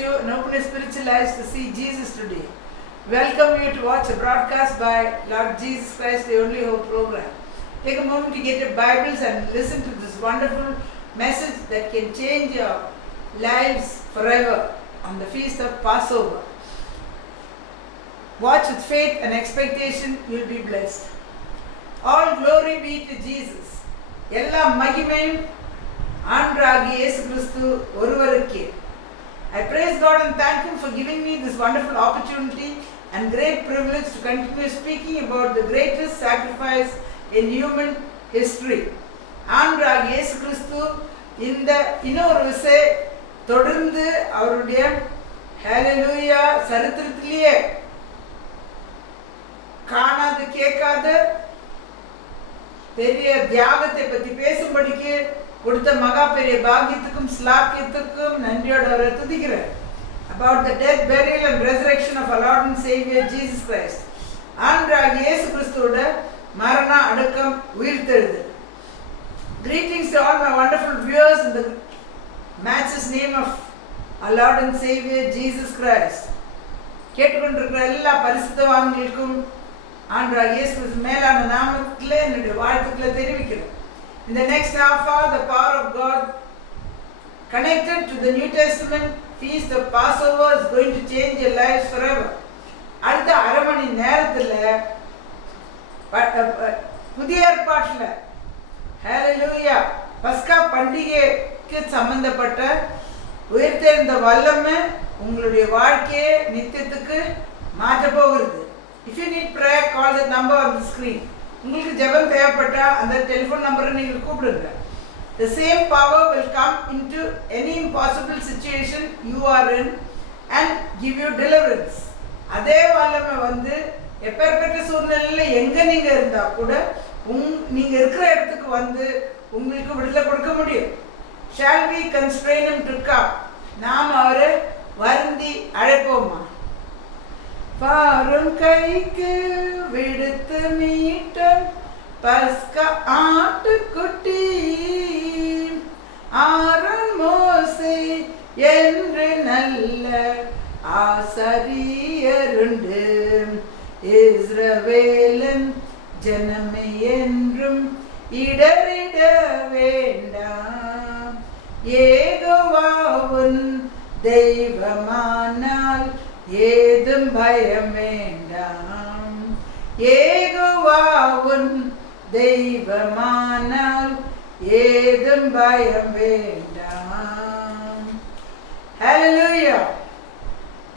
you and open your spiritual eyes to see Jesus today. Welcome you to watch a broadcast by Lord Jesus Christ, the Only Hope program. Take a moment to get your Bibles and listen to this wonderful message that can change your lives forever on the feast of Passover. Watch with faith and expectation, you will be blessed. All glory be to Jesus. எல்லா மகிமையும் ஆண்டவராகிய இயேசு கிறிஸ்து ஒருவருக்கே. I praise God and thank Him for giving me this wonderful opportunity and great privilege to continue speaking about the greatest sacrifice in human history. ஆண்டவராகிய இயேசு கிறிஸ்து இந்த இன்னொரு விசை தொடர்ந்து அவருடைய ஹல்லேலூயா சரித்திரத்திலேயே காணாத கேட்காத பெரிய தியாகத்தை பற்றி பேசும்படிக்கு கொடுத்த மகா பெரிய பாக்கியத்துக்கும் ஸ்லாக்கியத்துக்கும் நன்றியோடு அவரை துதிக்கிறேன். About the death, burial and resurrection of our Lord and Savior Jesus Christ. ஆண்டவராகிய இயேசு கிறிஸ்துவோட மரண அடக்கம் உயிர்த்தெழுதல். Greetings to all my wonderful viewers in the matchless name of our Lord and Savior Jesus Christ. கேட்டுக்கொண்டிருக்கிற எல்லா பரிசுத்தவான்களுக்கும் ஆண்டவராகிய இயேசு கிறிஸ்து மேலான நாமத்திலே என்னுடைய வாழ்த்துக்களை தெரிவிக்கிறேன். In the next half hour, the power of God connected to the New Testament feast of Passover is going to change your lives forever. அடுத்த அரை மணி நேரத்தில் புதிய ஏற்பாட்டில் ஹல்லேலூயா பஸ்கா பண்டிகைக்கு சம்பந்தப்பட்ட உயிர்த்தெழுந்த வல்லமை உங்களுடைய வாழ்க்கையை நித்தியத்துக்கு மாற்ற போகிறது. If you need prayer, call the number on the screen. உங்களுக்கு ஜெபம் தேவைப்பட்டா அந்த டெலிஃபோன் நம்பரை நீங்கள் கூப்பிடுங்க. The same power will come into any impossible situation you are in and give you deliverance. அதே வல்லமை வந்து எப்பேற்பட்ட சூழ்நிலையில் எங்கே நீங்கள் இருந்தால் கூட நீங்கள் இருக்கிற இடத்துக்கு வந்து உங்களுக்கு விடுதலை கொடுக்க முடியும். Shall we constrain him to come? நாம் அவரை வருந்தி அழைப்போமா? பாரும் கைக்கு விடுத்து மீட்டும் பஸ்கா ஆட்டுக்குட்டி ஆரோன் மோசே என்று நல்ல ஆசாரியருண்டு இஸ்ரவேலின் ஜனமே என்றும் இடறிட வேண்டாம். யெகோவாவின் தெய்வமானால் ஏதும் பயம் வேண்டாம். யெகோவாவின் தெய்வமானால் ஏதும் பயம் வேண்டாம். Hallelujah.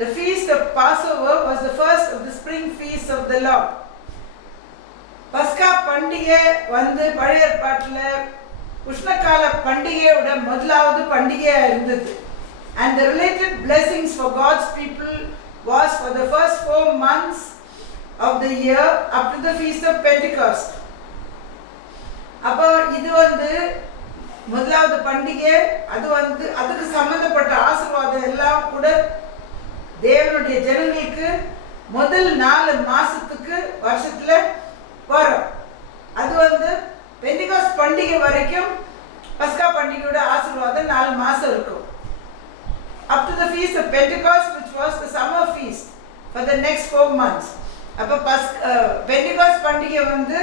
The feast of Passover was the first of the spring feasts of the Lord. பஸ்கா பண்டிகை வந்து பழைய ஏற்பாட்டில் உஷ்ணகால பண்டிகையோட முதலாவது பண்டிகையாக இருந்தது. And the related blessings for God's people was for the first 4 months of the year up to the feast of Pentecost. அப்போ இது வந்து முதலாவது பண்டிகை. அது வந்து அதுக்கு சம்பந்தப்பட்ட ஆசீர்வாதம் எல்லாம் கூட தேவனுடைய ஜனங்களுக்கு முதல் 4 மாசத்துக்கு வருஷத்துல வரும். அது வந்து பெண்டிகாஸ்ட் பண்டிகை வரைக்கும் பஸ்கா பண்டிகையோட ஆசீர்வாதம் 4 மாசம் இருக்கும். Up to the feast of Pentecost, which was the summer feast for the next 4 months. அப்போ பெண்டிகாஸ்ட் பண்டிகை வந்து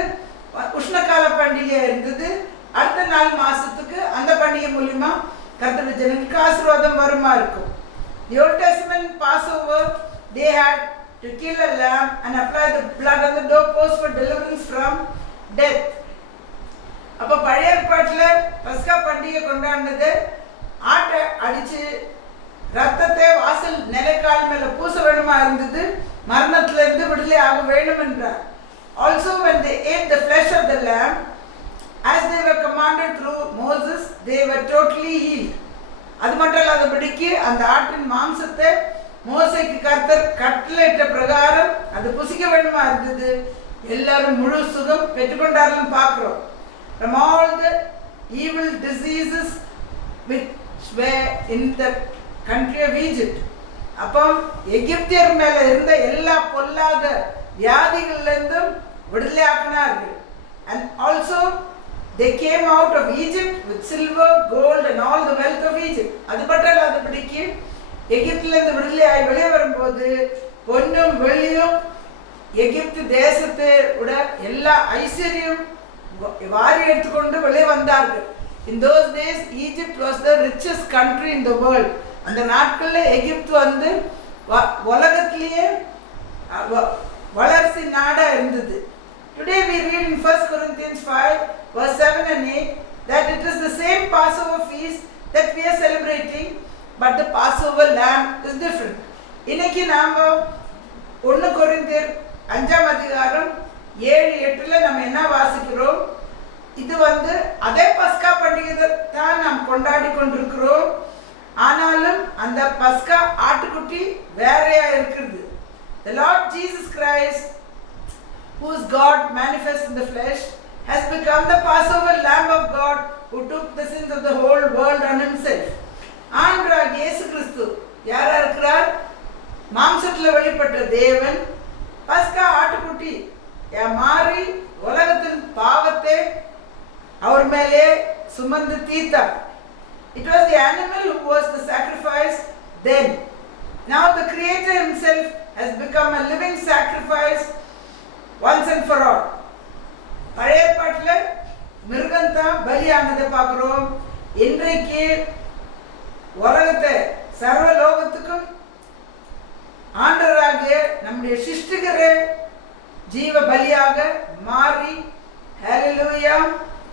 உஷ்ணகால பண்டிகை இருந்தது. அடுத்த 4 மாசத்துக்கு அந்த பண்டிகை மூலிமா கர்த்தருடைய ஜனங்களுக்கு ஆசீர்வாதம் வருமா இருக்கும். The Old Testament Passover, they had to kill a lamb and apply the blood on the doorpost for deliverance from death. அப்போ பழைய ஏற்பாட்டில் பஸ்கா பண்டிகை கொண்டாடினது ஆட்டை அடித்து ரத்தத்தை வாசல் நிலைக்கால் மேல பூச வேணுமா இருந்தது. மரணத்திலிருந்து விடுதலை ஆக வேண்டும் என்றார். Also when they ate the flesh of the lamb as they were commanded through Moses, they were totally healed. அது மட்டும் இல்லாதபடிக்கு அந்த ஆட்டின் மாംசத்தை மோசேக்கு கர்த்தர் கட்டளையிட்ட பிரகாரம் அது புசிக்க வேண்டுமா இருந்தது. எல்லாரும் முழு சுகம் பெற்றுக்கொண்டார்கள் பார்க்கிறோம். From all the evil diseases which were in the country of Egypt. அப்போ எகிப்தியர் மேல இருந்த எல்லா பொல்லாத வியாதிகளிலிருந்தும் விடுதலை ஆக்கினார்கள். And also they came out of Egypt with silver, gold and all the wealth of Egypt. அது மட்டும் இல்லாதபடிக்கு எகிப்துல இருந்து விடுதலையாய் வெளியே வரும்போது பொன்னும் வெள்ளியும் எகிப்து தேசத்தை விட எல்லா ஐஸ்வர்யம் வாரி எடுத்துக்கொண்டு வெளியே வந்தார்கள். In those days Egypt was the richest country in the world. அந்த நாட்களில் எகிப்து வந்து உலகத்திலேயே வளர்ச்சி நாடா இருந்தது. Today we read in 1 Corinthians 5 verse 7 and 8 that it is the same Passover feast that we are celebrating, but the Passover lamb is different. இன்னைக்கு நாம 1 கொரிந்தியர் 5ஆம் அதிகாரம் 7-8 நம்ம என்ன வாசிக்கிறோம்? இது வந்து அதே பஸ்கா பண்டிகை தான் நாம் கொண்டாடி கொண்டிருக்கிறோம். ஆனாலும் அந்த பஸ்கா ஆட்டுக்குட்டி வேறையா இருக்குது. The Lord Jesus Christ, who is God manifest in the flesh, has become the Passover Lamb of God who took the sins of the whole world on himself. ஆண்டவராகிய இயேசு கிறிஸ்து யாரா இருக்கிறார்? மாம்சத்தில் வெளிப்பட்ட தேவன் பஸ்கா ஆட்டுக்குட்டி மாறி உலகத்தின் பாவத்தை அவர் மேலே சுமந்து தீர்த்தார். It was the animal who was the sacrifice then. Now the Creator himself has become a living sacrifice once and for all. பழைய ஏற்பாட்டில் மிருகம் தான் பலியானதை பார்க்கிறோம். இன்றைக்கு உலகத்தை சர்வ லோகத்துக்கும் ஆண்டவராகிய நம்முடைய சிருஷ்டிகரே ஜீவ பலியாக மாறி ஹல்லேலூயா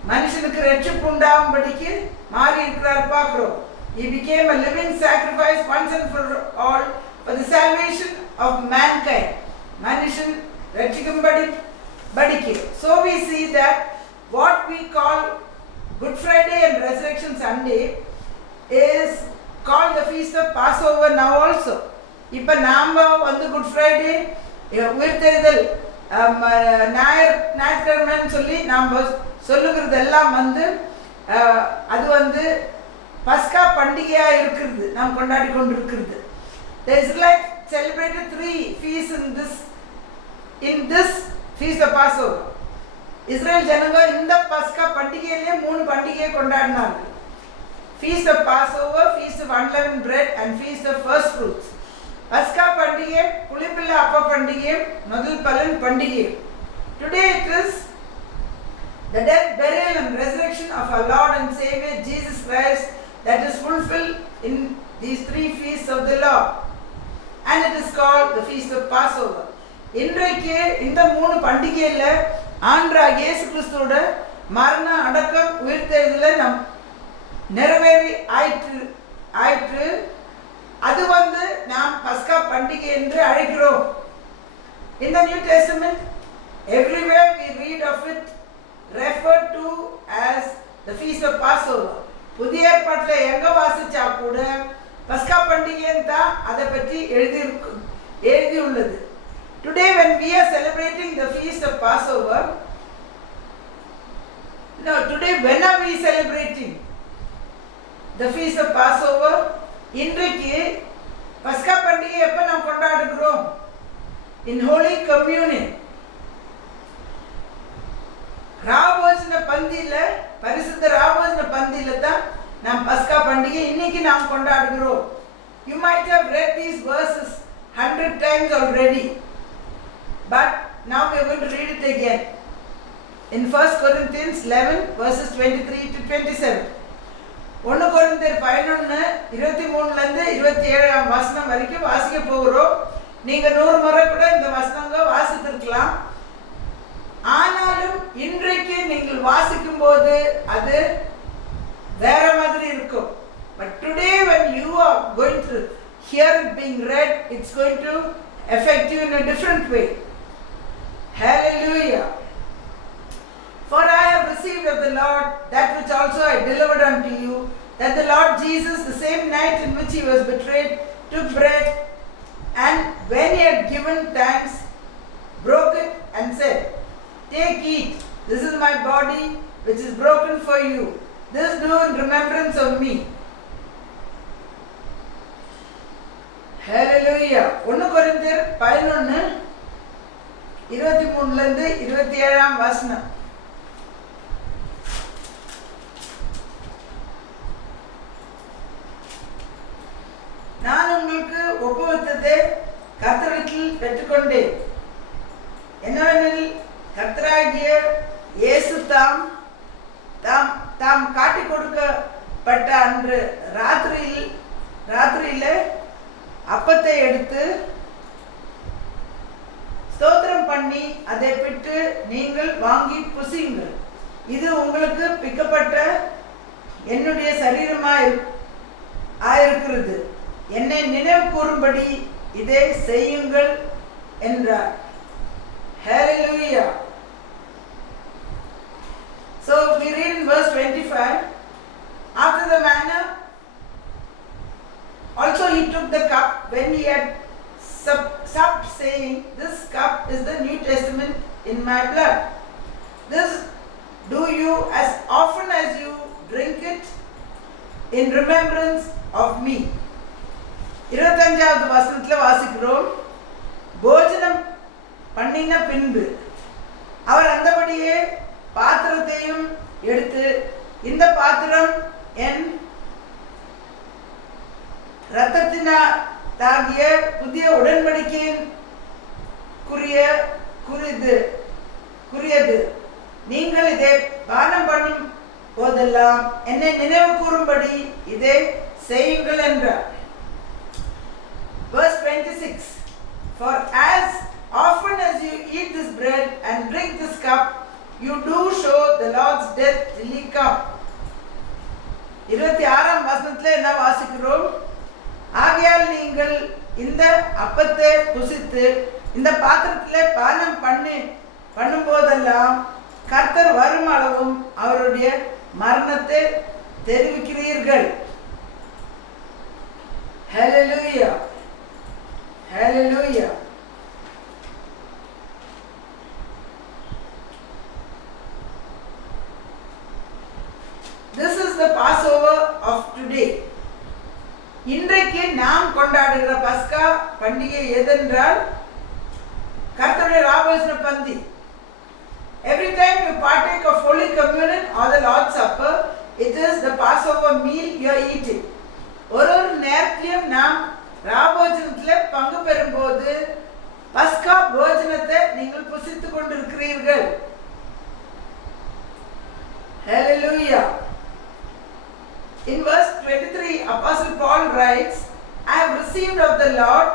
மனுஷனுக்கு ரட்சிப்பு உண்டாகும்படிக்கு மாறி இருக்கிறார் பார்க்கிறோம். He became a living sacrifice once and for all for the salvation of mankind. மனுஷன் ரட்சிக்கும்படிக்கு. So we see that what we call Good Friday and Resurrection Sunday is called the feast of Passover now also. இப்ப நாம வந்து good Friday உயிர்த்தெழுதல் ஞாயிற்றுக்கிழமைன்னு சொல்லி நாம் சொல்லுகிறது எல்லாம் வந்து அது வந்து பஸ்கா பண்டிகையாக இருக்கிறது, நாம் கொண்டாடி கொண்டு இருக்கிறது. There is like celebrated 3 feasts in this feast of Passover. Israel ஜனங்க இந்த பஸ்கா பண்டிகையிலே 3 பண்டிகையை கொண்டாடினாங்க. Feast of Passover, Feast of Unleavened Bread and Feast of First Fruits. பஸ்கா பண்டிகை புளிப்பில்லா அப்ப பண்டிகை முதல் பலன் பண்டிகை. Today it is the death, burial and resurrection of our Lord and Savior Jesus Christ that is fulfilled in these 3 feasts of the Lord, and it is called the Feast of Passover. இன்றைக்கு இந்த 3 பண்டிகையில ஆண்டவராகிய இயேசு கிறிஸ்துவோட மரண அடக்கம் உயிர்த்தெழுதல் நம் நிறைவேறி ஆயிற்று. அது வந்து நாம் பஸ்கா பண்டிகை என்று அழைக்கிறோம். In the New Testament everywhere we read of it referred to as the Feast of Passover. புதிய ஏற்பாட்டில் எங்க வாசிச்சா கூட பஸ்கா பண்டிகைன்னு தான் அதை பற்றி எழுதி உள்ளது. Today when we are celebrating the Feast of Passover, today when are we celebrating the Feast of Passover? இன்றைக்கு பஸ்கா பண்டிகை எப்ப நாம் கொண்டாடுகிறோம்? In Holy Communion. ராபோஜன பந்தியில, பரிசுத்த ராபோஜன பந்தியில தான் நாம் பஸ்கா பண்டிகை இன்னைக்கு நாம் கொண்டாடுகிறோம். You might have read these verses 100 times already, but now we are going to read it again. In 1 Corinthians 11 verses 23 to 27. 1 கொரிந்தியர் 11:23-27 வசனம் வரைக்கும் வாசிக்க போகிறோம். நீங்க 100 முறை கூட இந்த வசனங்களை வாசித்திருக்கலாம். ஆனாலும் இன்றைக்கு நீங்கள் வாசிக்கும் போது அது வேற மாதிரி இருக்கும். But today when you are going to hear it being read, it's going to affect you in a different way. Hallelujah. For I have received of the Lord that which also I delivered unto you, that the Lord Jesus, the same night in which he was betrayed, took bread, and when he had given thanks, broke it and said, Take, eat, this is my body which is broken for you. This do in remembrance of me. Hallelujah. 1 கொரிந்தியர் 11:23-27 வசனம். நான் உங்களுக்கு ஒப்புவித்ததை கர்த்தரிடத்தில் பெற்றுக்கொண்டேன். என்னவெனில் கர்த்தராகிய இயேசு தாம் காட்டிக் கொடுக்கப்பட்ட அன்று ராத்திரியில அப்பத்தை எடுத்து ஸ்தோத்திரம் பண்ணி அதை பிட்டு நீங்கள் வாங்கி புசியுங்கள். இது உங்களுக்கு பிக்கப்பட்ட என்னுடைய சரீரமாயிருக்கிறது. என்னை நினைவு கூறும்படி இதை செய்யுங்கள் என்றார். Hallelujah. So we read in verse 25, after the manner also he took the cup when he had supped, saying, this cup is the New Testament in my blood. This do you as often as you drink it in remembrance of me. 25வது வசனத்துல வாசிக்கிறோம், போஜனம் பண்ணின பின்பு அவர் அந்தபடியே பாத்திரத்தையும் எடுத்து, இந்த பாத்திரம் என் இரத்தத்தினாகிய புதிய உடன்படிக்கையின் குறியது. நீங்கள் இதை பானம் பண்ணும் போதெல்லாம் என்னை நினைவு கூறும்படி இதை செய்யுங்கள் என்றார். Verse 26, for as often as you eat this bread and drink this cup, you do show the Lord's death till he come. 26ஆம் வசனத்துல என்ன வாசிக்கிறோம், ஆகையால் நீங்கள் இந்த அப்பத்தை புசித்து இந்த பாத்திரத்திலே பானம் பண்ணும் போதெல்லாம் கர்த்தர் வரும் அளவும் அவருடைய மரணத்தை தெரிவிக்கிறீர்கள். Hallelujah. Hallelujah. This is the Passover of today. இன்றைக்கு நாம் கொண்டாடுகிற பஸ்கா பண்டிகை எதென்றால் கர்த்தருடைய ராபோஜன பந்தி. Every time you partake of Holy Communion or the Lord's Supper, it is the Passover meal you are eating. ஒரு நேரத்திலும் நாம் ராபோஜனத்தில் பங்கு பெறும்போது பஸ்கா போஜனத்தை நீங்கள் புசித்துக் கொண்டிருக்கிறீர்கள். Hallelujah. In verse 23, Apostle Paul writes, I have received of the Lord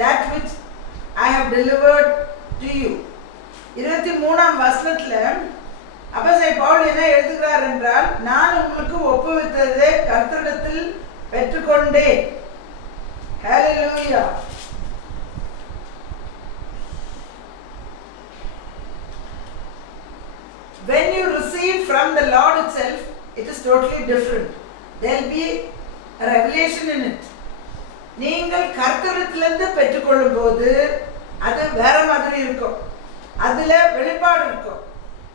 that which I have delivered to you. 23ஆம் வசனத்துல அப்போஸ்தலன் பவுல் என்ன எழுதுகிறார் என்றால், நான் உங்களுக்கு ஒப்புவித்ததை கர்த்தரிடத்தில் பெற்றுக்கொண்டேன். Hallelujah. When you receive from the Lord itself, it is totally different. There will be a revelation in it. நீங்கள் கர்த்தரிடத்திலிருந்து பெற்றுக்கொள்ளும் போது அது வேற மாதிரி இருக்கும், அதுல வெளிப்பாடு இருக்கும்.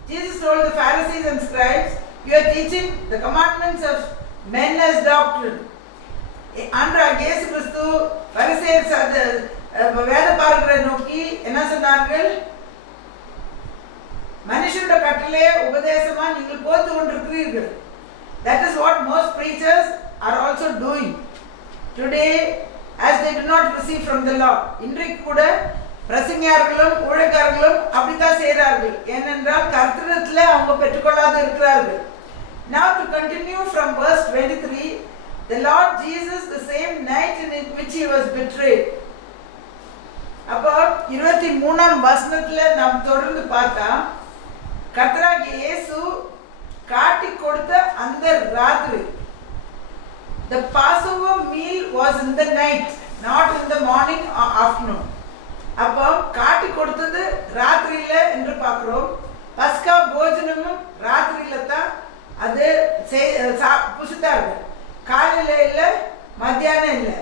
Jesus told the Pharisees and scribes, you are teaching the commandments of men as doctrine. அன்றாக இயேசு கிறிஸ்து பரிசேயர் வேதபாரகரை நோக்கி என்ன சொன்னார்கள், மனுஷனுடைய கட்டளையை உபதேசமா நீங்கள் போத்து கொண்டிருக்கிறீர்கள். That is what most preachers are also doing today, as they do not receive from the Lord. இன்றைக்கு கூட பிரசங்கியார்களும் ஊழியக்காரர்களும் அப்படித்தான் செய்கிறார்கள், ஏனென்றால் கர்த்தரிடத்தில் அவங்க பெற்றுக்கொள்ளாது இருக்கிறார்கள். Now to continue from verse 23, the Lord Jesus, the same night in which he was betrayed. அப்போ 23ஆம் வசனத்துல நாம் தொடர்ந்து பார்த்தா, கர்த்தராகிய இயேசு காட்டி கொடுத்த அந்த ராத்திரி, the Passover meal was in the night, not in the morning or afternoon. அப்போ காட்டி கொடுத்தது ராத்திரியில என்று பார்க்கிறோம். பஸ்கா போஜனமும் ராத்திரியில தான் அது புசித்தார்கள், காலையில இல்லை, மத்தியானம் இல்லை.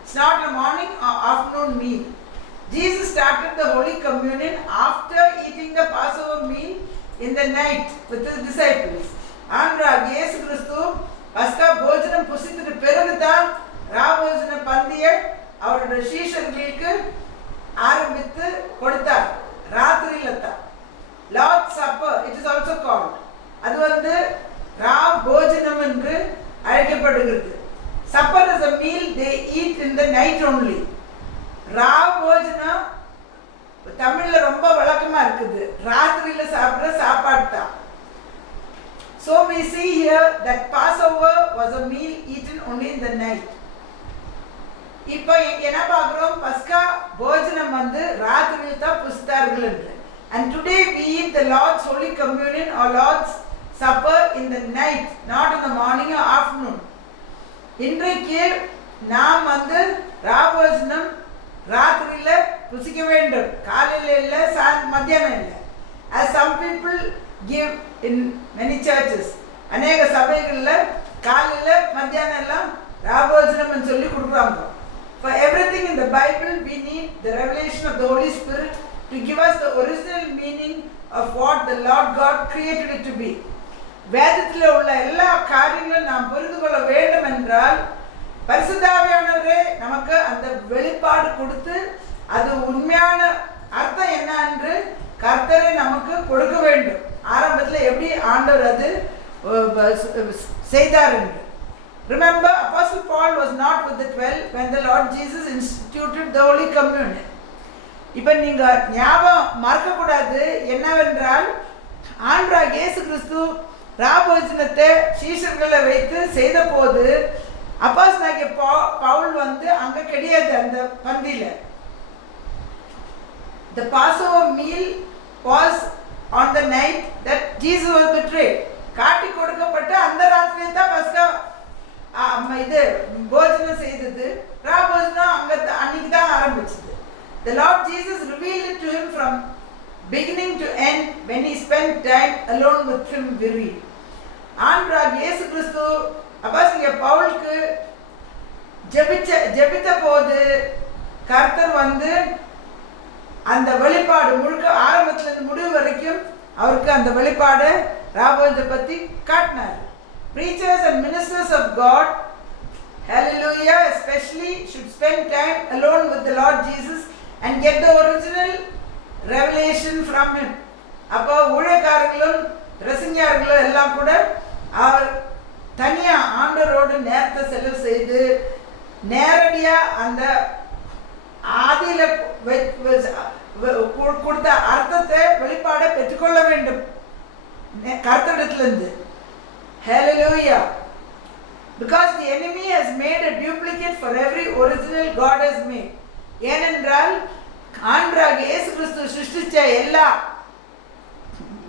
It's not a morning or afternoon meal. Jesus started the Holy Communion after eating the Passover meal in the night with his disciples. ஆண்டவராகிய இயேசு கிறிஸ்து பஸ்கா போஜனம் புசித்த பிறகுதான் ராபோஜன பந்தியை அவருடைய சீஷர்களுக்கு ஆரம்பித்து கொடுத்தார். ராத்திரியில தான் Lord's Supper it is also called. அது ராபோஜனம் என்று அழைக்கப்படுகிறது. Supper is a meal they in the night only. ரா போஜனம் தமிழ்ல ரொம்ப வழக்கமா இருக்குது, ராத்திரியில சாப்பிடுற சாப்பாடு தான். So we see here that Passover was a meal eaten only in the night. இப்போ என்ன பார்க்கிறோம், பஸ்கா போஜனம் வந்து ராத்திரியில தான் புசித்தார்கள் என்று. And today we eat the Lord's Holy Communion or Lord's Supper in the night, not in the morning or afternoon. இன்றைக்கு நாம் வந்து ராபோஜனம் ராத்திரியில புசிக்க வேண்டும், காலையில இல்ல மத்தியானம் இல்ல. As some people give in many churches, அநேக சபைகள்ல காலையில மத்தியானம் எல்லாம் ராபோஜனம் சொல்லி கொடுக்குறாங்க. For everything in the Bible we need the revelation of the Holy Spirit to give us the original meaning of what the Lord God created it to be. வேதத்தில் உள்ள எல்லா காரியங்களும் நாம் புரிந்து கொள்ள வேண்டும் என்றால் பரிசுத்த ஆவியானவரே நமக்கு அந்த வெளிப்பாடு கொடுத்து அது உண்மையான அர்த்தம் என்ன என்று கர்த்தரை நமக்கு கொடுக்க வேண்டும். ஆரம்பத்தில் எப்படி ஆண்டவர் அது செய்தார் என்று. Remember, Apostle Paul was not with the 12 when the Lord Jesus instituted the Holy Communion. இப்போ நீங்க ஞாபகம் மறக்கக்கூடாது என்னவென்றால், ஆண்டவராகிய இயேசு கிறிஸ்து ராபோஜனத்தை சீஷர்களை வைத்து செய்த போது அப்போஸ்தலனாகிய பவுல் வந்து அங்க கிடையாது அந்த பந்தியில. The Passover meal was on the night that Jesus was betrayed. காட்டி கொடுக்கப்பட்ட அந்த ராத்திரியில் தான் பஸ்கா இது போஜனம் செய்தது. ராபோஜனம் அன்னைக்கு தான் ஆரம்பிச்சது. The Lord Jesus revealed it to him from beginning to end when he spent time alone with him very. ஆண்டவராகிய இயேசு கிறிஸ்து அப்போஸ்தலனாகிய பவுலுக்கு ஜெபித்த போது கர்த்தர் வந்து அந்த வெளிப்பாடு முழுக்க ஆரம்பத்திலிருந்து முடிவு வரைக்கும் அவருக்கு அந்த வெளிப்பாடு ராபோஜனத்தை பத்தி காட்டினார். Preachers and ministers of God, hallelujah, especially should spend time alone with the Lord Jesus and get the original revelation from him. அப்போ ஊழியக்காரர்களும் ரசிகர்களும் எல்லாம் கூட அவர் தனியா ஆண்டவரோடு நேரத்தை செலவு செய்து நேரடியா அந்த ஆதியில கொடுத்த அர்த்தத்தை வெளிப்பாட பெற்றுக்கொள்ள வேண்டும் கர்த்தரிடத்திலிருந்து. Hallelujah. Because the enemy has made a duplicate for every original God has made. ஏனென்றால் ஆண்டவராகிய இயேசு கிறிஸ்து சிருஷ்டிச்ச எல்லா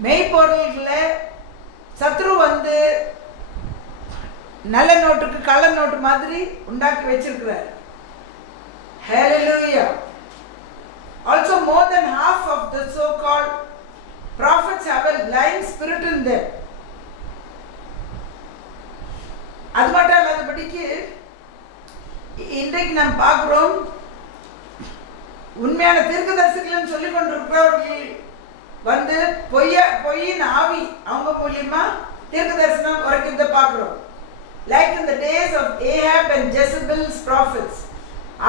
மெய்ப்பொருள்களை சத்ரு வந்து நல்ல நோட்டுக்கு கள்ள நோட்டு மாதிரி உண்டாக்கி வச்சிருக்கிறார். Hallelujah. Also more than half of the so-called prophets have a lying spirit in them. அது மட்டும் இல்லாதபடிக்கு இன்றைக்கு நாம் பார்க்கிறோம், உண்மையான தீர்க்கதரிசிகள் சொல்லிக் கொண்டிருக்கிறவர்கள் வந்து பொய்யின் ஆவி அவங்க மூலியமா தீர்க்க தரிசனம் உரைக்கிறத பார்க்கிறோம். Like in the days of Ahab and Jezebel's prophets.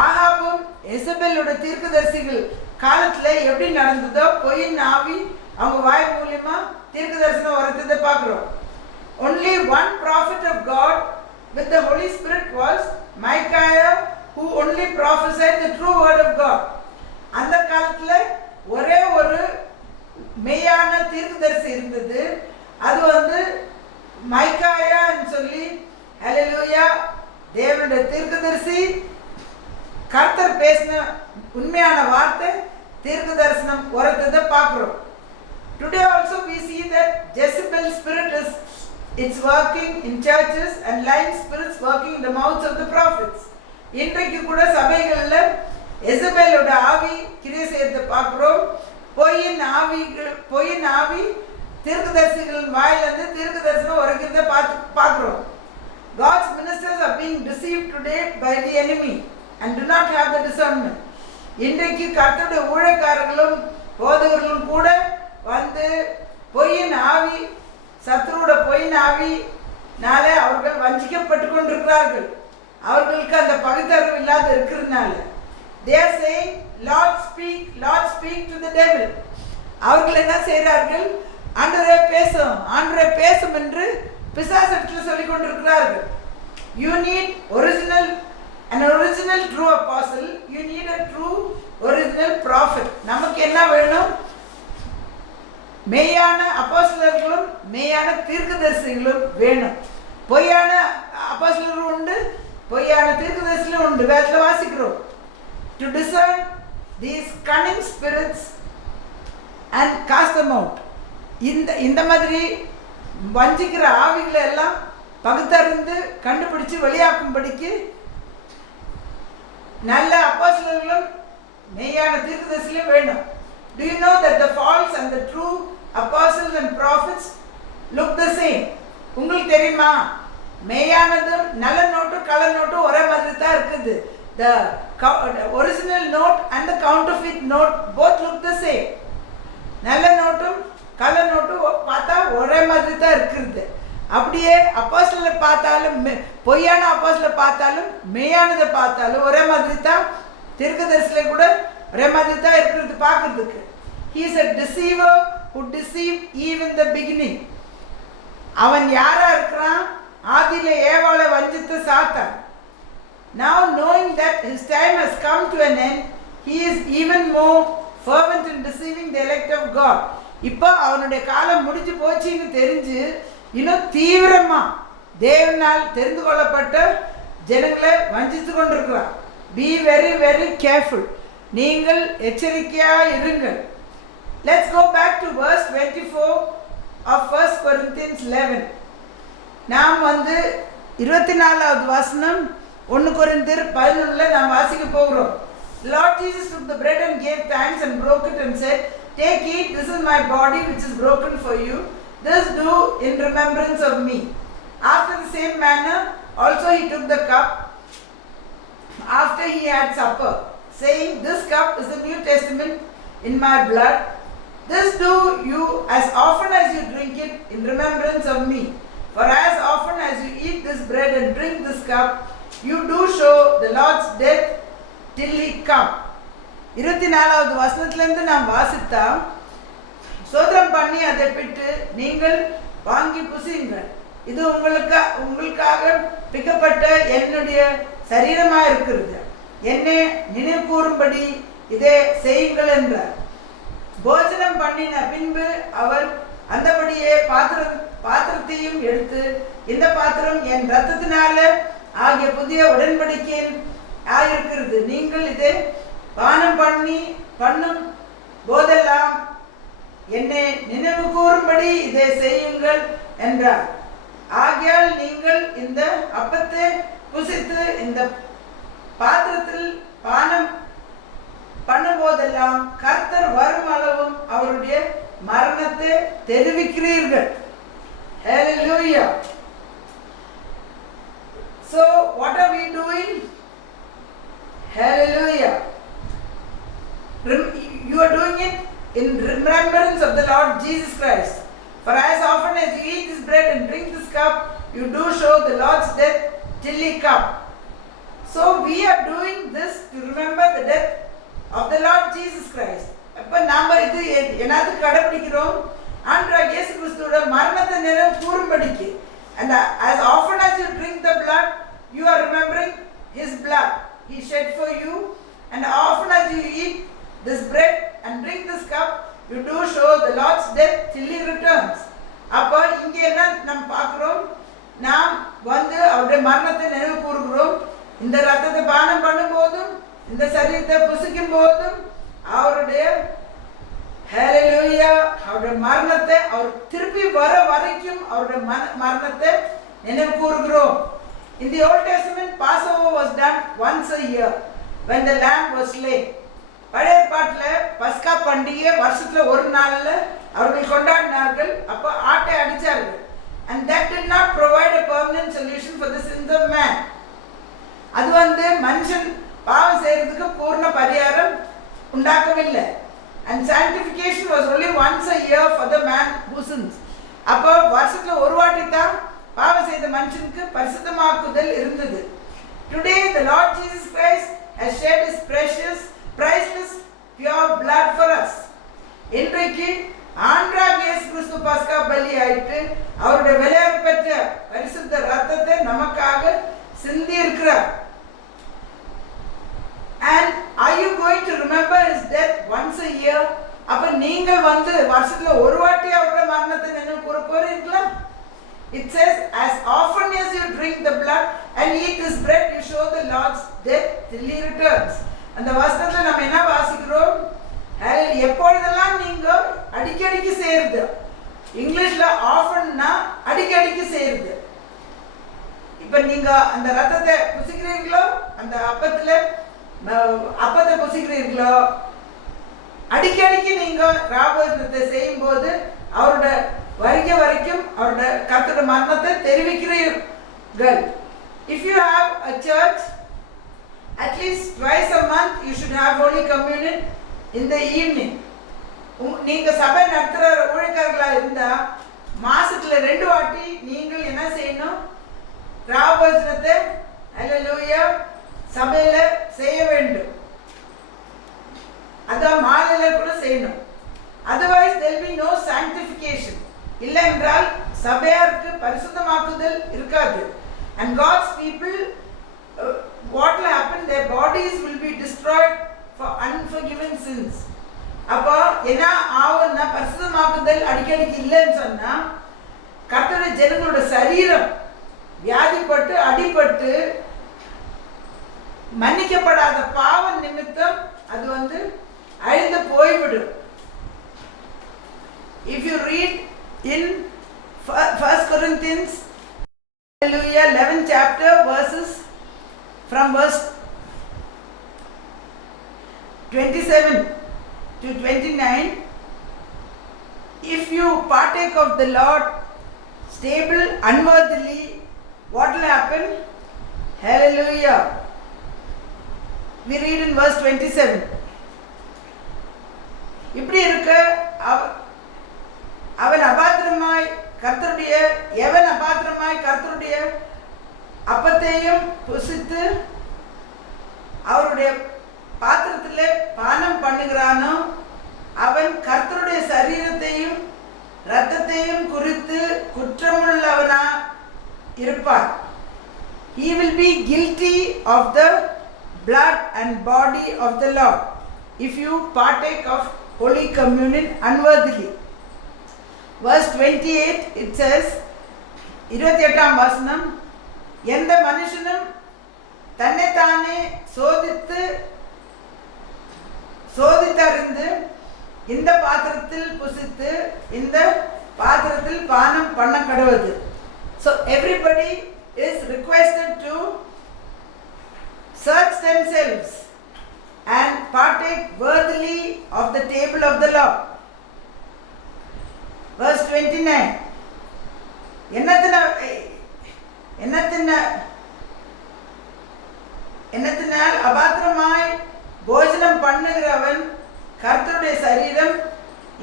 ஆகாபும் எசபெலோட தீர்க்கதரிசிகள் காலத்துல எப்படி நடந்ததோ பொய்யின் ஆவி அவங்க வாய் மூலியமா தீர்க்க தரிசனம் உரைத்ததை பார்க்கிறோம். Only one prophet of God with the Holy Spirit was Micaiah, who only prophesied the true word of God. அந்த காலத்துல ஒரே ஒரு மெய்யான தீர்க்கதரிசி இருந்தது, அது வந்து மைக்காயான்னு சொல்லி. ஹல்லேலூயா. தேவனுடைய தீர்க்கதரிசி கர்த்தர் பேசின உண்மையான வார்த்தை தீர்க்க தரிசனம் உரைத்ததை பார்க்கிறோம். Today also we see that Jezebel spirit is it's working in churches and lying spirits working in the mouths of the prophets. இன்றைக்கு கூட சபைகள்ல எசபேலோட ஆவி கிரியை செய்யறதை பார்க்கிறோம். பொய்யின் ஆவி தீர்க்கதரிசிகளின் வாயிலிருந்து தீர்க்க தரிசனம் உரைக்கிறத பார்க்கிறோம். God's ministers are being deceived today by the enemy and do not have the discernment. இன்றைக்கு கர்த்தருடைய ஊழியக்காரர்களும் போதகர்களும் கூட வந்து பொய்யின் ஆவி சத்ருவோட பொய்யின் ஆவினால அவர்கள் வஞ்சிக்கப்பட்டு கொண்டிருக்கிறார்கள். அவர்களுக்கு அந்த பகுத்தறிவு இல்லாத இருக்கிறதுனால they are saying Lord speak to the devil. அவர்கள் என்ன செய்கிறார்கள்? ஆண்டவரே பேசும் என்று பிசாசு சொல்லிக் கொண்டிருக்கிறார்கள். You need original An original true apostle, you need a true original prophet. நமக்கு என்ன வேணும்? மெய்யான அப்போஸ்தலர்களும் மெய்யான தீர்க்கதரிசிகளும் வேணும். பொய்யான அப்போஸ்தலர்களும் உண்டு, பொய்யான தீர்க்கதரிசிகளும் உண்டு. வேதத்தில் வாசிக்கிறோம். To discern these cunning spirits and cast them out. இந்த மாதிரி வஞ்சிக்கிற ஆவிகளை எல்லாம் பகுத்தறிந்து கண்டுபிடிச்சு வெளியாக்கும்படிக்கு நல்ல அப்போஸ்தலர்களும் மெய்யான தீர்க்கதரிசிகளும் வேணும். Do you know that the false and the true apostles and prophets look the same? உங்களுக்கு தெரியுமா? மெய்யானதும் நல்ல நோட்டும் கள்ள நோட்டும் ஒரே மாதிரி தான் இருக்குது. The original note and the counterfeit note both look the same. நல்ல நோட்டும் கள்ள நோட்டும் பார்த்தா ஒரே மாதிரி தான் இருக்குது. அப்படியே அப்போஸ்தலரை பார்த்தாலும் பொய்யான அப்போஸ்தலரை பார்த்தாலும் மெய்யானதை பார்த்தாலும் ஒரே மாதிரி தான் தீர்க்கதரிசியில கூட ஒரே மாதிரி தான் இருக்கிறது பார்க்கறதுக்கு. He is a deceiver who deceived Eve in the beginning. அவன் யாரா இருக்கிறான்? ஆதியில ஏவாளை வஞ்சித்த சாத்தான். Now knowing that his time has come to an end, he is even more fervent in deceiving the elect of God. இப்போ அவனுடைய காலம் முடிஞ்சு போச்சுன்னு தெரிஞ்சு இன்னும் தீவிரமா தேவனால் தெரிந்து கொள்ளப்பட்ட ஜனங்களை வஞ்சித்து கொண்டிருக்கிறான். Be very very careful. நீங்கள் எச்சரிக்கையா இருங்கள். Let's go back to verse 24 of 1 Corinthians 11. நாம் 24வது வசனம் 1 கொரிந்தியர் 11ல நாம் வாசிக்க போகிறோம். Lord Jesus took the bread and gave thanks and broke it and said, "Take, eat, this is my body which is broken for you. This do in remembrance of me." After the same manner also he took the cup after he had supper, saying, "This cup is the New Testament in my blood. This do you as often as you drink it in remembrance of me. For as often as you eat this bread and drink this cup, you do show the Lord's death till he come." 24வது வசனத்திலிருந்து நாம் வாசித்தா, சோதரம் பண்ணி அதை பிட்டு நீங்கள் வாங்கி புசியுங்கள், இது உங்களுக்காக பிக்கப்பட்ட என்னுடைய சரீரமாக இருக்கிறது, என்னை நினைவு கூறும்படி இதை செய்யுங்கள் என்றார். போஜனம் பண்ணின பின்பு அவர் அந்தபடியே பாத்திரத்தையும் எடுத்து, இந்த பாத்திரம் என் இரத்தத்தினால ஆகிய புதிய உடன்படிக்கையில் ஆகியிருக்கிறது, நீங்கள் இதை பானம் பண்ணும் போதெல்லாம் என்னை நினைவு கூறும்படி இதை செய்யுங்கள் என்றார். ஆகையால் நீங்கள் இந்த அப்பத்தை புசித்து இந்த பாத்திரத்தில் பானம் பண்ணும் போதெல்லாம் கர்த்தர் வரும் அளவும் அவருடைய மரணத்தை தெரிவிக்கிறீர்கள். Hallelujah. So what are we doing? Hallelujah. You are doing it in remembrance of the Lord Jesus Christ. For as often as you eat this bread and drink this cup, you do show the Lord's death till he come. So we are doing this to remember the death of the Lord Jesus Christ. அப்ப நாம இது என்னது கடைபிடிக்கிறோம்? ஆண்டவராகிய இயேசு கிறிஸ்துவோட மரணத்தை நினைவு கூறும்படிக்கு. And as often as you drink the blood, you are remembering his blood he shed for you. And often as you eat this bread and drink this cup, you do show the Lord's death till he returns. அப்ப இங்க என்ன நாம் பார்க்கிறோம்? நாம் அவருடைய மரணத்தை நினைவு கூறுகிறோம். இந்த ரத்தத்தை பானம் பண்ணும் போதும் இந்த சரீரத்தை புசிக்கும் போதும் அவருடைய ஹalleluya அவருடைய மரணத்தை அவர் திருப்பி வர வரைக்கும் அவருடைய மரணத்தை நினைவு கூறுகிறோம். In the Old Testament, Passover was done once a year when the lamb was slain. பழைய ஏற்பாட்டில் பஸ்கா பண்டிகை வருஷத்துல ஒரு நாள்ல அவர்கள் கொண்டாடினார்கள். அப்போ ஆட்டை அடிச்சார்கள். And that did not provide a permanent solution for the sins of man. அது மனுஷன் பாவம் செய்யறதுக்கு பூர்ண பரிகாரம் உண்டாக்கவில்லை. And sanctification was only once a year for the man who sins. அப்போ வருஷத்துல ஒரு வாட்டி தான் பாவம் செய்த மனுஷனுக்கு பரிசுத்தமாக்குதல் இருந்தது. Today the Lord Jesus Christ has shed his precious, priceless, pure blood for us. இன்றைக்கு ஆண்டவராகிய இயேசு கிறிஸ்து பஸ்கா பலி ஆயிட்டு அவருடைய விலையேறப்பெற்ற பரிசுத்த ரத்தத்தை நமக்காக சிந்தி இருக்கிறார். a year. அப்ப நீங்கள் வந்து வருஷத்துல ஒரு வாட்டி அவருடைய மரணத்தை நினைவு கூற போறீங்களா? It says, as often as you drink the blood and eat this bread, you show the Lord's death till he returns. அந்த வசனத்துல நம்ம என்ன வாசிக்கிறோம்? எப்பொழுதெல்லாம் நீங்க அடிக்கடிக்கு செய்யறது. இங்கிலீஷ்ல ஆஃபன்னா அடிக்கடிக்கு செய்யறது. இப்ப நீங்க அந்த ரத்தத்தை புசிக்கிறீர்களோ, அந்த அப்பத்தை புசிக்கிறீர்களோ, அடிக்கடிக்கு நீங்க ராபோஜனத்தை செய்யும் போது அவரோட வருகை வரைக்கும் அவரோட கர்த்தரோட மரணத்தை தெரிவிக்கிறீர்கள். If you have a church, at least twice a month you should have Holy Communion in the evening. நீங்க சபை நடத்துற ஊழியர்களா இருந்தா மாசத்துல 2 வாட்டி நீங்கள் என்ன செய்யணும்? ராபோஜனத்தை அல்லேலூயா சபையில செய்ய வேண்டும். அதான் மாலையில கூட செய்யணும். Otherwise there will be no sanctification. இல்லை என்றால் சபையாருக்கு பரிசுத்தமாக்குதல் இருக்காது. And God's people, what will happen? Their bodies will be destroyed for unforgiven sins. அப்போ என்ன ஆகும்னா, பரிசுத்தமாக்குதல் அடிக்கடிக்கு இல்லைன்னு சொன்னா கர்த்தருடைய ஜனங்களோட சரீரம் வியாதிப்பட்டு அடிபட்டு மன்னிக்கப்படாத பாவ நிமித்தம் அது வந்து அழிந்து போய்விடும். If you read in 1 Corinthians 11th chapter verses from verse 27 to 29, if you partake of the Lord stable unworthily, what will happen? Hallelujah. We read in verse 27. இப்படி இருக்க அவன் அபாத்திரமாய் கர்த்தருடைய எவன் அபாத்திரமாய் கர்த்தருடைய அப்பத்தையும் புசித்து அவருடைய பாத்திரத்திலே பானம் பண்ணுகிறானோ அவன் கர்த்தருடைய சரீரத்தையும் இரத்தத்தையும் குறித்து குற்றமுள்ளவனா இருப்பான். He will be guilty of the blood and body of the Lord if you partake of Holy Communion unworthily. Verse 28 it says, 28ஆம் வசனம், எந்த மனுஷனும் தன்னைத்தானே சோதித்தறிந்து இந்த பாத்திரத்தில் புசித்து இந்த பாத்திரத்தில் பானம் பண்ண கடவுது. So everybody is requested to search themselves and partake worthily of the table of the Lord. Verse 29, என்னத்தினால் அபாத்திரமாய் போஜனம் பண்ணுகிறவன் கர்த்தருடைய சரீரம்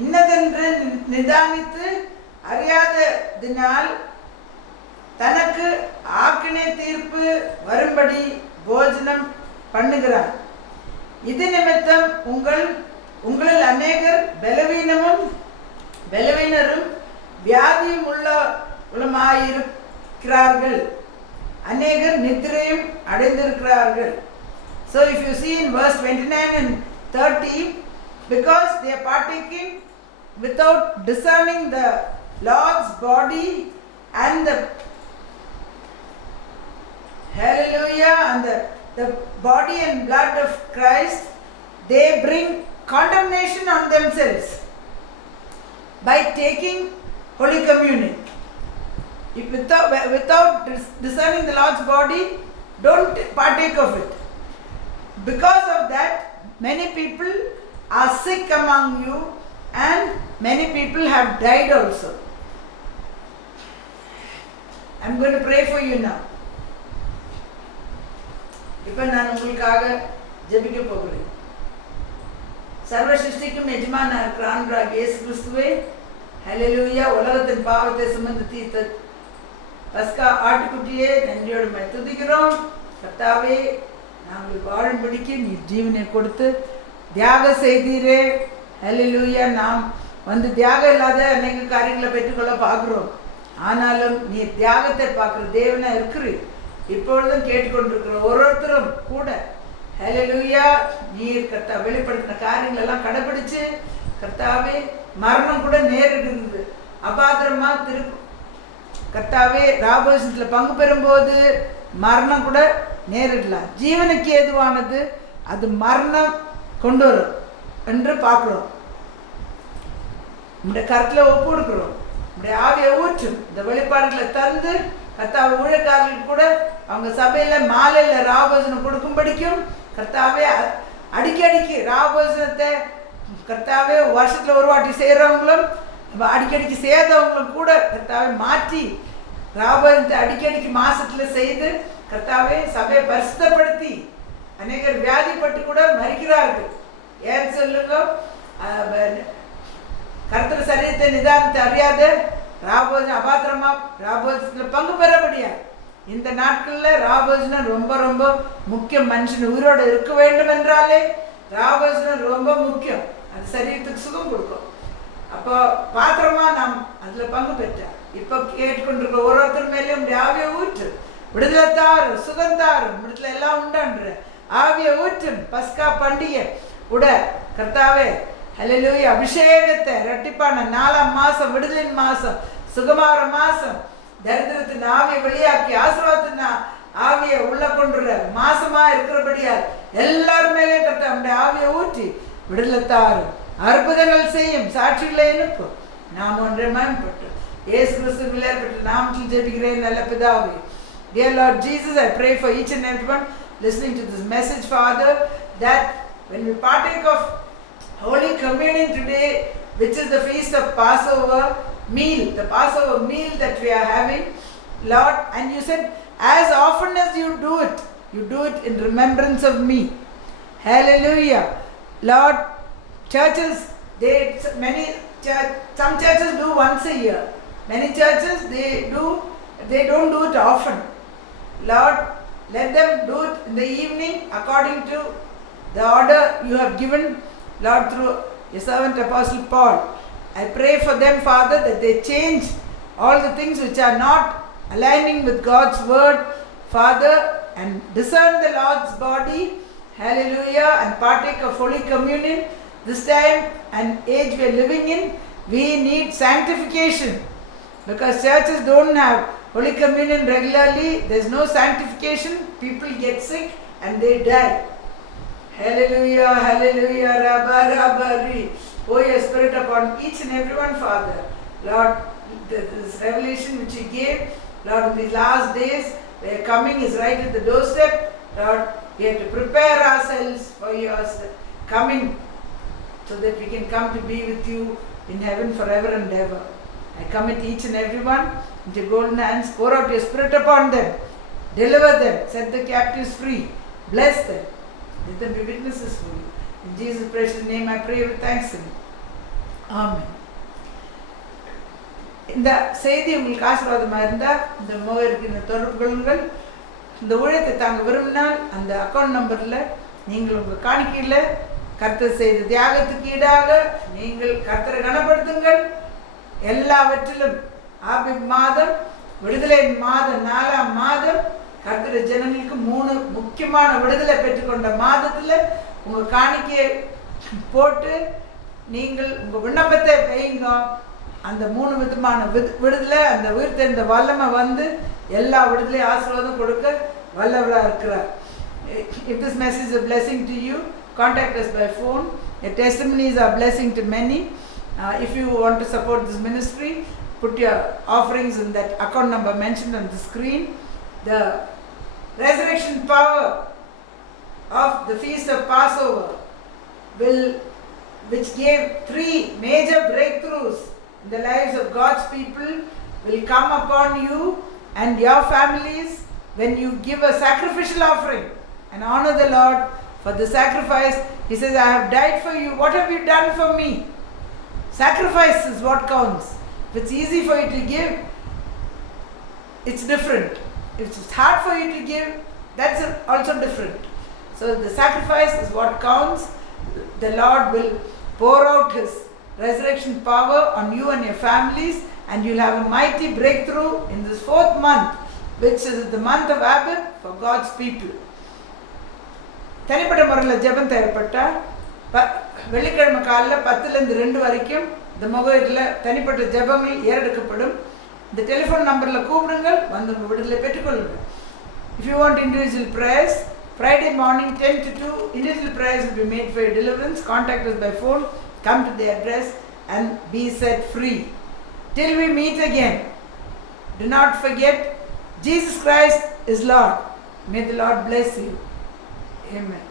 இன்னதென்று நிதானித்து அறியாததினால் தனக்கு ஆக்கினை தீர்ப்பு வரும்படி போஜனம் பண்ணுகிறான். இது நிமித்தம் உங்களில் அநேகர் பலவீனரும் வியாதியும் உள்ளமாயிருக்கிறார்கள், அநேகர் நித்திரையும் அடைந்திருக்கிறார்கள். So if you see in verse 29 and 30, because they are partaking without discerning the Lord's body and the hallelujah and the body and blood of Christ, they bring condemnation on themselves by taking Holy Communion. If without discerning the Lord's body, don't partake of it. Because of that, many people are sick among you and many people have died also. I'm going to pray for you now. இப்போ நான் உங்களுக்காக ஜெபிக்க போகிறேன். சர்வ சிருஷ்டிக்கும் எஜமானா இருக்கிற ஆண்டவராகிய இயேசு கிறிஸ்துவே, ஹல்லேலூயா, உலகத்தின் பாவத்தை சுமந்து தீர்த்த பஸ்கா ஆட்டுக்குட்டியே நன்றியோடு துதிக்கிறோம். கர்த்தாவே, நாங்கள் வாழும்படிக்கு நீர் ஜீவனை கொடுத்து தியாகம் செய்தீரே. ஹல்லேலூயா, நாம் வந்து தியாகம் இல்லாத அநேக காரியங்களை பெற்றுக்கொள்ள பார்க்குறோம். ஆனாலும் நீர் தியாகத்தை பார்க்குற தேவனாக இருக்கிறீர். இப்பொழுதும் கேட்டுக்கொண்டிருக்கிற ஒருத்தரும் கூட ஹல்லேலூயா. நீர் கர்த்தா வெளிப்படுத்தின காரியங்கள் எல்லாம் கடைபிடிச்சு கர்த்தாவே மரணம் கூட நேரிடுது அபாத்திரமா கர்த்தாவே ராபோஜனத்தில் பங்கு பெறும்போது மரணம் கூட நேரிடலாம். ஜீவனுக்கு ஏதுவானது அது மரணம் கொண்டு வரும் என்று பார்க்குறோம். இந்த கருத்தில் ஒப்பு கொடுக்குறோம். இந்த ஆவியை ஊற்றும் இந்த வெளிப்பாடுகளை தந்து கர்த்தாவை ஊழியக்காரர்களுக்கு கூட அவங்க சபையில் மாலையில் ராபோஜனம் கொடுக்கும்படிக்கும் கர்த்தாவே அடிக்கடிக்கு ராபோஜனத்தை கர்த்தாவே வருஷத்தில் ஒரு வாட்டி செய்கிறவங்களும் அடிக்கடிக்கு செய்யாதவங்களும் கூட கர்த்தாவை மாற்றி ராபோஜனத்தை அடிக்கடிக்கு மாசத்தில் செய்து கர்த்தாவே சபையை பரிசுத்தப்படுத்தி அநேகர் வியாதிப்பட்டு கூட மறிக்கிறார்கள். ஏன் சொல்லுங்க, கர்த்தர் சரீரத்தை நிதானத்தை அறியாத ராபோஜனம் அபாத்திரமா ராபோஜனத்தில் பங்கு பெறபடியா இந்த நாட்களில் ராபோஜனம் ரொம்ப ரொம்ப முக்கியம். மனுஷன் உயிரோடு இருக்க வேண்டும் என்றாலே ராபோஜனம் ரொம்ப முக்கியம். அது சரீரத்துக்கு சுகம் கொடுக்கும். அப்போ பாத்திரமா நாம் அதில் பங்கு பெற்றார். இப்போ கேட்டுக்கொண்டிருக்க ஒருத்தர் மேலேயும் ஆவியை ஊற்று, விடுதலை தாரு, சுகம் தாரு, விடுதலை எல்லாம் உண்டான்ற ஆவியை ஊற்றும். பஸ்கா பண்டிகை உட கர்த்தாவே ஹல்லேலூயா அபிஷேகத்தை ரெட்டிப்பான 4ஆம் மாதம் விடுதலின் மாதம் சுகமாற மாதம் தரித்திரத்தின் ஆவியை வெளியாக்கி ஆசீர்வாதத்தின் ஆவியை உள்ள கொண்டுற மாசமா இருக்கிறபடியால் எல்லாரும் மேலே கர்த்தா நம்முடைய ஆவியை ஊற்றி விடுதலை தாரு, அற்புதங்கள் செய்யும், சாட்சிகளை அனுப்பும். நாம் ஒன்றை மேம்பட்டு இயேசு கிறிஸ்து விளையாட்டு நாமத்தில் ஜெபிக்கிறேன் நல்ல பிதாவே. Dear Lord Jesus, I pray for each and everyone listening to this message, Father, that when we partake of Holy Communion today, which is the feast of Passover meal, the Passover meal that we are having, Lord, and you said, as often as you do it in remembrance of me. Hallelujah. Lord, churches, some churches do once a year. Many churches, they don't do it often. Lord, let them do it in the evening according to the order you have given, Lord, through your servant Apostle Paul. I pray for them, Father, that they change all the things which are not aligning with God's word, Father, and discern the Lord's body, hallelujah, and partake of Holy Communion. This time and age we are living in, we need sanctification, because churches don't have Holy Communion regularly. There's no sanctification. People get sick and they die. Hallelujah, hallelujah, Rabba, Rabba, Ri. Pour your Spirit upon each and every one, Father. Lord, this revelation which you gave, Lord, in these last days, where coming is right at the doorstep. Lord, we have to prepare ourselves for your coming so that we can come to be with you in heaven forever and ever. I commit each and every one into your golden hands. Pour out your Spirit upon them. Deliver them. Set the captives free. Bless them. Let them be witnesses for you. In Jesus' precious name I pray with thanksgiving. Amen. இந்த செய்தி உங்களுக்கு ஆசீர்வாதமாக இருந்தால் இந்த மோகருக்கு தொடர்பு கொள்ளுங்கள். இந்த ஊழியத்தை தாங்க விரும்பினால் அந்த அக்கௌண்ட் நம்பரில் நீங்கள் உங்கள் காணிக்கையில் கர்த்தர் செய்த தியாகத்துக்கு ஈடாக நீங்கள் கர்த்தரை கனப்படுத்துங்கள். எல்லாவற்றிலும் ஆபிப் மாதம், விடுதலை மாதம், 4ஆம் மாதம், கர்த்தர் ஜனங்களுக்கு 3 முக்கியமான விடுதலை பெற்றுக்கொண்ட மாதத்தில் உங்கள் காணிக்கையை போட்டு நீங்கள் உங்கள் விண்ணப்பத்தை வைங்க. அந்த 3 விதமான விடுதலை, அந்த உயிர்த்தெழுந்த வல்லமை வந்து எல்லா விடுதலையும் ஆசீர்வாதம் கொடுக்க வல்லவராக இருக்கிறார். If this message is a blessing to you, contact us by phone. Your testimonies are blessing to many. If you want to support this ministry, put your offerings in that account number mentioned on the screen. The resurrection power of the feast of Passover which gave 3 major breakthroughs in the lives of God's people, will come upon you and your families when you give a sacrificial offering and honor the Lord for the sacrifice. He says, I have died for you. What have you done for me? Sacrifice is what counts. If it's easy for you to give, it's different. If it's hard for you to give, that's also different. So the sacrifice is what counts. The Lord will pour out His resurrection power on you and your families, and you'll have a mighty breakthrough in this 4th month, which is the month of Abib for God's people. தனிப்பட்ட முறையில் ஜெபம் தேவைப்பட்டால் வெள்ளிக்கிழமை காலையில் 10லேருந்து 2 வரைக்கும் இந்த முகவரியில் தனிப்பட்ட ஜெபங்கள் ஏறெடுக்கப்படும். இந்த டெலிஃபோன் நம்பரில் கூப்பிடுங்கள், வந்து உங்கள் விடுதலை பெற்றுக்கொள்ளுங்கள். If you want individual prayers, Friday morning 10 to 2, individual prayers will be made for your deliverance. Contact us by phone, come to the address and be set free. Till we meet again, do not forget, Jesus Christ is Lord. May the Lord bless you. Amen.